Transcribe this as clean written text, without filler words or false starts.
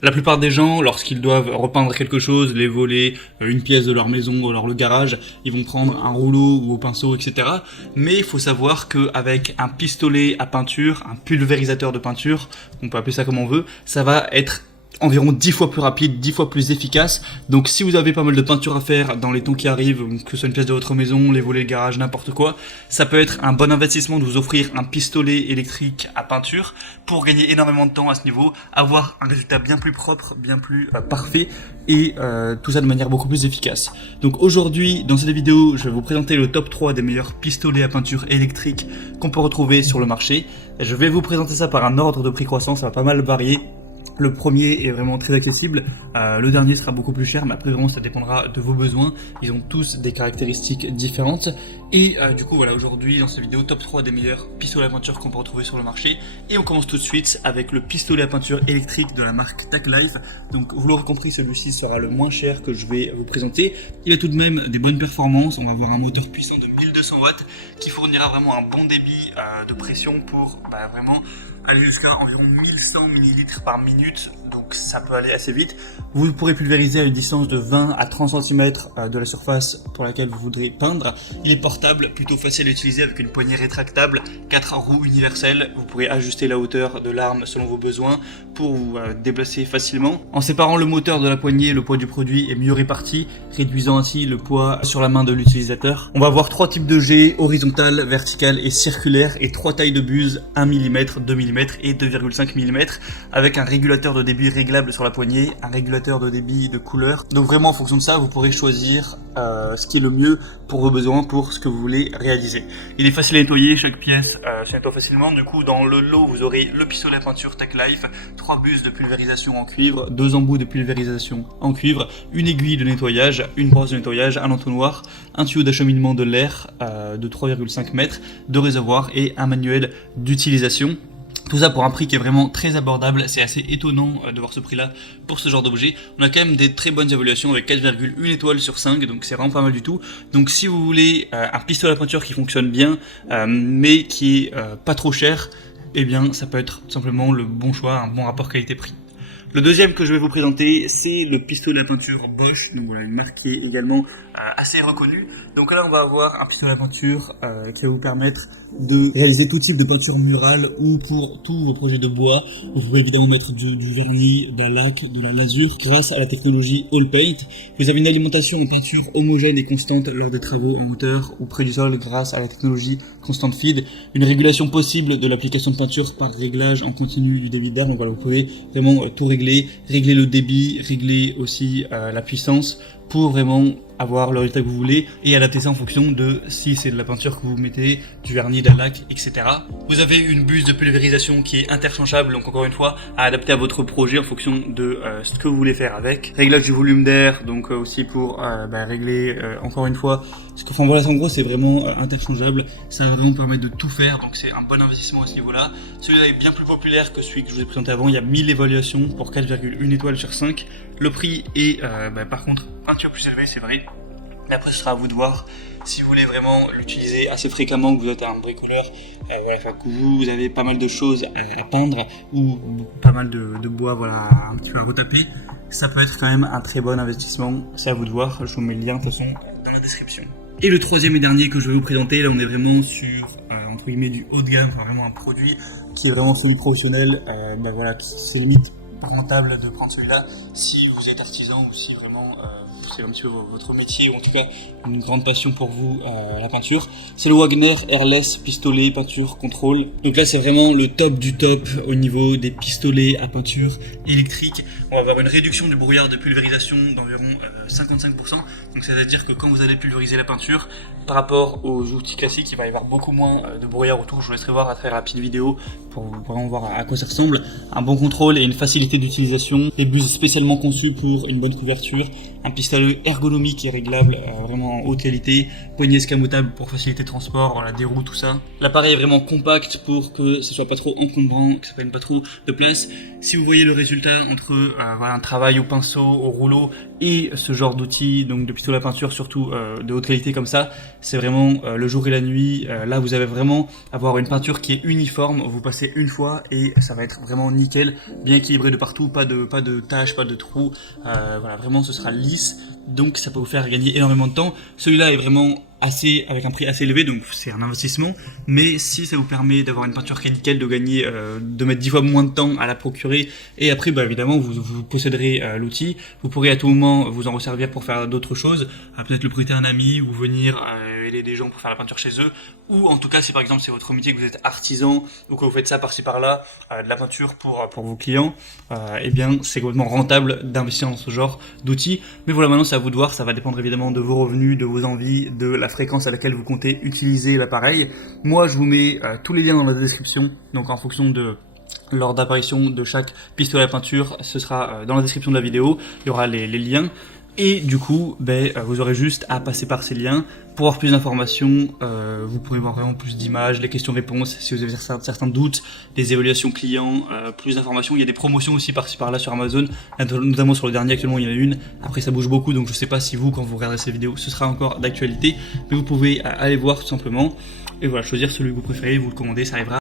La plupart des gens, lorsqu'ils doivent repeindre quelque chose, les volets, une pièce de leur maison ou alors le garage, ils vont prendre un rouleau ou au pinceau, etc. Mais il faut savoir qu'avec un pistolet à peinture, un pulvérisateur de peinture, on peut appeler ça comme on veut, ça va être environ 10 fois plus rapide, 10 fois plus efficace. Donc si vous avez pas mal de peinture à faire dans les temps qui arrivent, que ce soit une pièce de votre maison, les volets, le garage, n'importe quoi, ça peut être un bon investissement de vous offrir un pistolet électrique à peinture pour gagner énormément de temps à ce niveau, avoir un résultat bien plus propre, bien plus parfait et tout ça de manière beaucoup plus efficace. Donc aujourd'hui, dans cette vidéo, je vais vous présenter le top 3 des meilleurs pistolets à peinture électrique qu'on peut retrouver sur le marché. Je vais vous présenter ça par un ordre de prix croissant, ça va pas mal varier. Le premier est vraiment très accessible, le dernier sera beaucoup plus cher, mais après vraiment ça dépendra de vos besoins, ils ont tous des caractéristiques différentes. Et du coup voilà, aujourd'hui dans cette vidéo, top 3 des meilleurs pistolets à peinture qu'on peut retrouver sur le marché. Et on commence tout de suite avec le pistolet à peinture électrique de la marque TacLife. Donc vous l'aurez compris, celui-ci sera le moins cher que je vais vous présenter. Il a tout de même des bonnes performances, on va avoir un moteur puissant de 1200 watts qui fournira vraiment un bon débit de pression pour vraiment aller jusqu'à environ 1100 ml par minute, donc ça peut aller assez vite. Vous pourrez pulvériser à une distance de 20 à 30 cm de la surface pour laquelle vous voudrez peindre. Il est portable, plutôt facile à utiliser avec une poignée rétractable, 4 roues universelles. Vous pourrez ajuster la hauteur de l'arme selon vos besoins pour vous déplacer facilement. En séparant le moteur de la poignée, le poids du produit est mieux réparti, réduisant ainsi le poids sur la main de l'utilisateur. On va avoir 3 types de jets, horizontal, vertical et circulaire, et 3 tailles de buse, 1 mm, 2 mm et 2,5 mm, avec un régulateur de débit réglable sur la poignée, un régulateur de débit de couleur. Donc vraiment en fonction de ça, vous pourrez choisir ce qui est le mieux pour vos besoins, pour ce que vous voulez réaliser. Il est facile à nettoyer, chaque pièce se nettoie facilement. Du coup dans le lot vous aurez le pistolet à peinture TacLife, 3 buses de pulvérisation en cuivre, 2 embouts de pulvérisation en cuivre, une aiguille de nettoyage, une brosse de nettoyage, un entonnoir, un tuyau d'acheminement de l'air de 3,5 mètres, 2 réservoirs et un manuel d'utilisation. Tout ça pour un prix qui est vraiment très abordable. C'est assez étonnant de voir ce prix-là pour ce genre d'objet. On a quand même des très bonnes évaluations avec 4,1 étoiles sur 5, donc c'est vraiment pas mal du tout. Donc si vous voulez un pistolet à peinture qui fonctionne bien, mais qui est pas trop cher, eh bien ça peut être tout simplement le bon choix, un bon rapport qualité-prix. Le deuxième que je vais vous présenter, c'est le pistolet à peinture Bosch, donc voilà, une marque qui est également assez reconnue. Donc là on va avoir un pistolet à peinture qui va vous permettre de réaliser tout type de peinture murale ou pour tous vos projets de bois. Vous pouvez évidemment mettre du vernis, de la laque, de la lasure grâce à la technologie All Paint. Vous avez une alimentation en peinture homogène et constante lors des travaux en hauteur ou près du sol grâce à la technologie Constant Feed. Une régulation possible de l'application de peinture par réglage en continu du débit d'air. Donc voilà, vous pouvez vraiment tout régler le débit, régler aussi la puissance pour vraiment avoir le résultat que vous voulez et adapter ça en fonction de si c'est de la peinture que vous mettez, du vernis, de la laque, etc. Vous avez une buse de pulvérisation qui est interchangeable, donc encore une fois à adapter à votre projet en fonction de ce que vous voulez faire avec. Réglage du volume d'air, donc aussi pour régler encore une fois enfin voilà, en gros c'est vraiment interchangeable, ça va vraiment permettre de tout faire, donc c'est un bon investissement à ce niveau là. Celui-là est bien plus populaire que celui que je vous ai présenté avant, il y a 1000 évaluations pour 4,1 étoiles sur 5. Le prix est par contre un petit peu plus élevé, c'est vrai. Mais après ce sera à vous de voir si vous voulez vraiment l'utiliser assez fréquemment, que vous êtes un bricoleur, que vous avez pas mal de choses à peindre ou pas mal de bois un petit peu à retaper. Ça peut être quand même un très bon investissement, c'est à vous de voir, je vous mets le lien de toute façon dans la description. Et le troisième et dernier que je vais vous présenter, là on est vraiment sur entre guillemets du haut de gamme, enfin vraiment un produit qui est vraiment semi-professionnel, c'est limite rentable de prendre celui-là si vous êtes artisan ou si vraiment c'est un petit peu votre métier ou en tout cas une grande passion pour vous la peinture. C'est le Wagner Airless pistolet peinture contrôle. Donc là c'est vraiment le top du top au niveau des pistolets à peinture électrique. On va avoir une réduction du brouillard de pulvérisation d'environ 55%. Donc c'est à dire que quand vous allez pulvériser la peinture par rapport aux outils classiques, il va y avoir beaucoup moins de brouillard autour. Je vous laisserai voir à travers la petite vidéo pour vraiment voir à quoi ça ressemble. Un bon contrôle et une facilité d'utilisation. Des buses spécialement conçues pour une bonne couverture. Un pistolet installé ergonomique et réglable, vraiment en haute qualité, poignée escamotable pour faciliter le transport, voilà, des roues, tout ça. L'appareil est vraiment compact pour que ce soit pas trop encombrant, que ça prenne pas trop de place. Si vous voyez le résultat entre voilà, un travail au pinceau, au rouleau et ce genre d'outils, donc de pistolet à peinture, surtout de haute qualité comme ça, c'est vraiment le jour et la nuit. Là, vous allez vraiment avoir une peinture qui est uniforme. Vous passez une fois et ça va être vraiment nickel, bien équilibré de partout, pas de taches, pas de trous. Voilà, vraiment, ce sera lisse. Donc, ça peut vous faire gagner énormément de temps. Celui-là est vraiment avec un prix assez élevé, donc c'est un investissement. Mais si ça vous permet d'avoir une peinture qui est nickel, de gagner, de mettre 10 fois moins de temps à la procurer, et après, bah, évidemment, vous posséderez l'outil. Vous pourrez à tout moment vous en resservir pour faire d'autres choses, peut-être le prêter à un ami ou venir aider des gens pour faire la peinture chez eux. Ou en tout cas, si par exemple c'est votre métier, que vous êtes artisan ou que vous faites ça par-ci par-là, de la peinture pour vos clients, eh bien c'est complètement rentable d'investir dans ce genre d'outils. Mais voilà, maintenant c'est à vous de voir, ça va dépendre évidemment de vos revenus, de vos envies, de la fréquence à laquelle vous comptez utiliser l'appareil. Moi je vous mets tous les liens dans la description, donc en fonction de lors d'apparition de chaque pistolet à peinture, ce sera dans la description de la vidéo, il y aura les liens. Et du coup, vous aurez juste à passer par ces liens pour avoir plus d'informations. Vous pourrez voir vraiment plus d'images, les questions-réponses, si vous avez certains doutes, des évaluations clients, plus d'informations. Il y a des promotions aussi par-ci par-là sur Amazon, notamment sur le dernier, actuellement il y en a une. Après ça bouge beaucoup, donc je sais pas si vous, quand vous regarderez ces vidéos, ce sera encore d'actualité. Mais vous pouvez aller voir tout simplement. Et voilà, choisir celui que vous préférez, vous le commandez, ça arrivera.